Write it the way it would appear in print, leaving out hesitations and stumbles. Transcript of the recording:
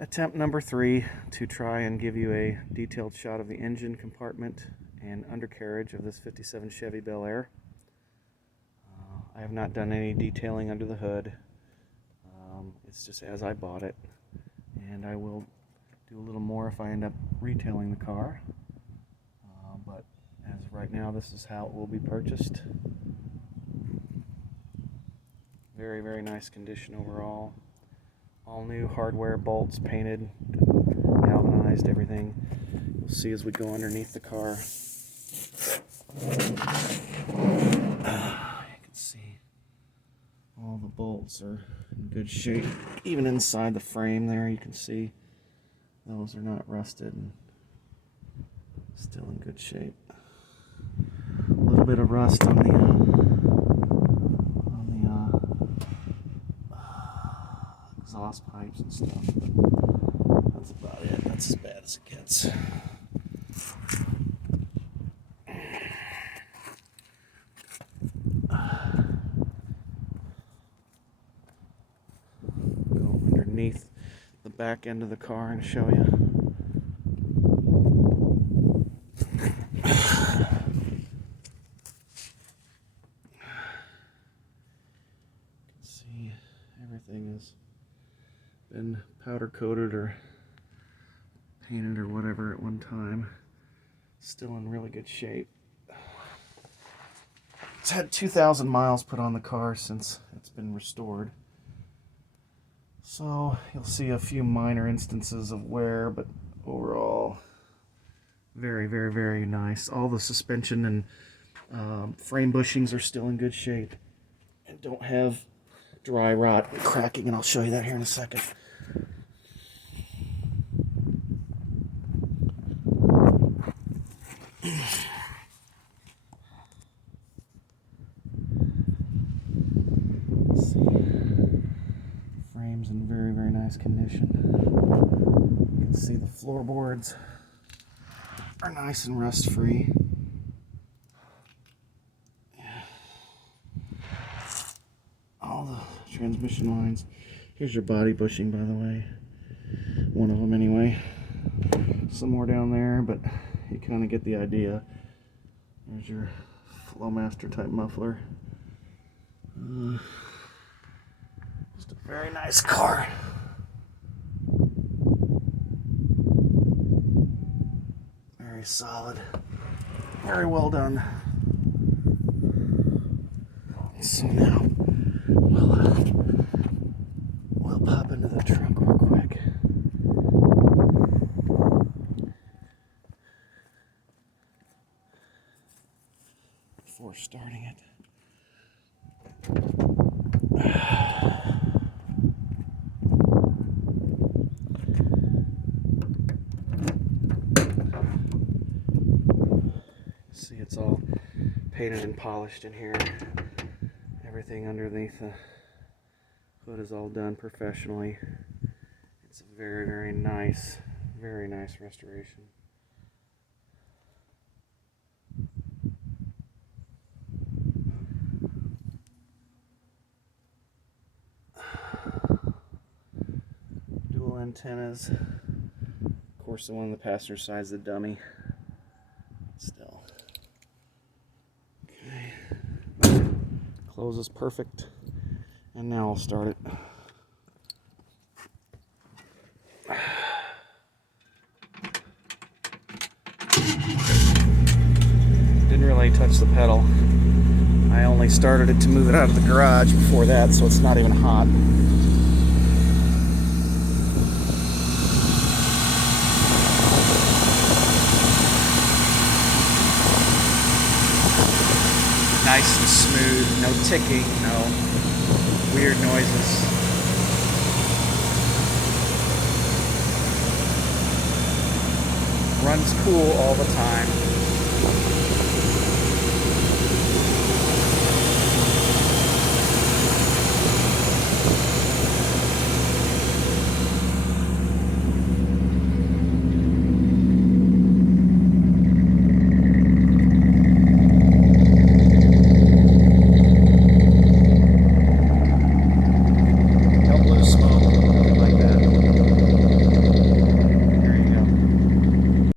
Attempt number 3 to try and give you a detailed shot of the engine compartment and undercarriage of this 57 Chevy Bel Air. I have not done any detailing under the hood. It's just as I bought it, and I will do a little more if I end up retailing the car. But as of right now, this is how it will be purchased. Very, very nice condition overall. All new hardware, bolts painted, galvanized, everything. You'll see as we go underneath the car. You can see all the bolts are in good shape. Even inside the frame there, you can see those are not rusted and still in good shape. A little bit of rust on the exhaust pipes and stuff, but that's about it. That's as bad as it gets. Go underneath the back end of the car and show you. See, everything has been powder coated or painted or whatever at one time. Still in really good shape. It's had 2,000 miles put on the car since it's been restored. So you'll see a few minor instances of wear, but overall very, very, very nice. All the suspension and frame bushings are still in good shape and don't have dry rot and cracking, and I'll show you that here in a second. Frame's in very, very nice condition. You can see the floorboards are nice and rust-free. All the transmission lines. Here's your body bushing, by the way. One of them anyway. Some more down there, but you kind of get the idea. There's your Flowmaster type muffler. Just a very nice car. Very solid. Very well done. So now we'll pop into the trunk real quick. Before starting it. See, it's all painted and polished in here. Everything underneath the hood is all done professionally. It's a very, very nice restoration. Dual antennas. Of course, the one on the passenger side is the dummy. Still. Okay. Closes perfect. And now I'll start it. Didn't really touch the pedal. I only started it to move it out of the garage before that, so it's not even hot. Nice and smooth, no ticking, no weird noises. Runs cool all the time.